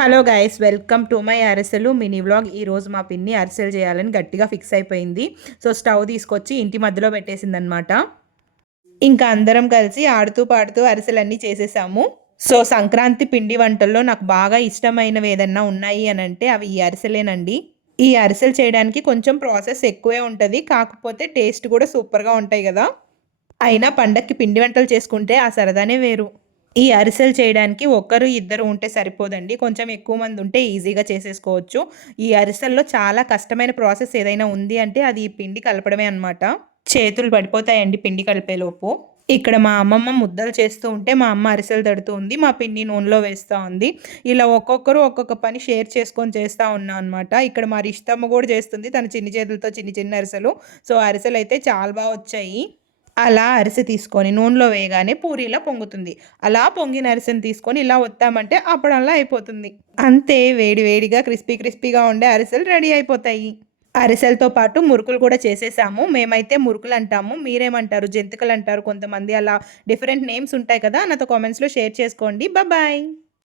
Hello guys, welcome to my అరిసెలు mini vlog. ఈరోజు మా పిన్ని అరిసెలు చేయాలని గట్టిగా ఫిక్స్ అయిపోయింది. సో స్టవ్ తీసుకొచ్చి ఇంటి మధ్యలో పెట్టేసిందనమాట. ఇంకా అందరం కలిసి ఆడుతూ పాడుతూ అరిసెలన్నీ చేసేసాము. సో సంక్రాంతి పిండి వంటల్లో నాకు బాగా ఇష్టమైనవి ఏదన్నా ఉన్నాయి అని అంటే అవి ఈ అరిసెలేనండి. ఈ అరిసెలు చేయడానికి కొంచెం ప్రాసెస్ ఎక్కువే ఉంటుంది, కాకపోతే టేస్ట్ కూడా సూపర్గా ఉంటాయి కదా. అయినా పండక్కి పిండి వంటలు చేసుకుంటే ఆ సరదానే వేరు. ఈ అరిసెలు చేయడానికి ఒకరు ఇద్దరు ఉంటే సరిపోదండి, కొంచెం ఎక్కువ మంది ఉంటే ఈజీగా చేసేసుకోవచ్చు. ఈ అరిసెల్లో చాలా కష్టమైన ప్రాసెస్ ఏదైనా ఉంది అంటే అది ఈ పిండి కలపడమే అనమాట. చేతులు పడిపోతాయండి పిండి కలిపేలోపు. ఇక్కడ మా అమ్మమ్మ ముద్దలు చేస్తూ ఉంటే మా అమ్మ అరిసెలు తడుతూ ఉంది, మా పిన్ని నూనెలో వేస్తూ ఉంది. ఇలా ఒక్కొక్కరు ఒక్కొక్క పని షేర్ చేసుకొని చేస్తూ ఉన్నా అనమాట. ఇక్కడ మా రిష్టమ్మ కూడా చేస్తుంది, తన చిన్ని చేతులతో చిన్ని చిన్న అరిసెలు. సో అరిసెలు అయితే చాలా బాగా వచ్చాయి. అలా అరిసె తీసుకొని నూనెలో వేయగానే పూరీలా పొంగుతుంది. అలా పొంగిన అరిసెని తీసుకొని ఇలా ఒత్తామంటే అప్పుడల్లా అయిపోతుంది. అంతే, వేడి వేడిగా క్రిస్పీ క్రిస్పీగా ఉండే అరిసెలు రెడీ అయిపోతాయి. అరిసెలతో పాటు మురుకులు కూడా చేసేసాము. మేమైతే మురుకులు అంటాము, మీరేమంటారు? జంతికలు అంటారు కొంతమంది. అలా డిఫరెంట్ నేమ్స్ ఉంటాయి కదా. నాతో కామెంట్స్లో షేర్ చేసుకోండి. బాయ్.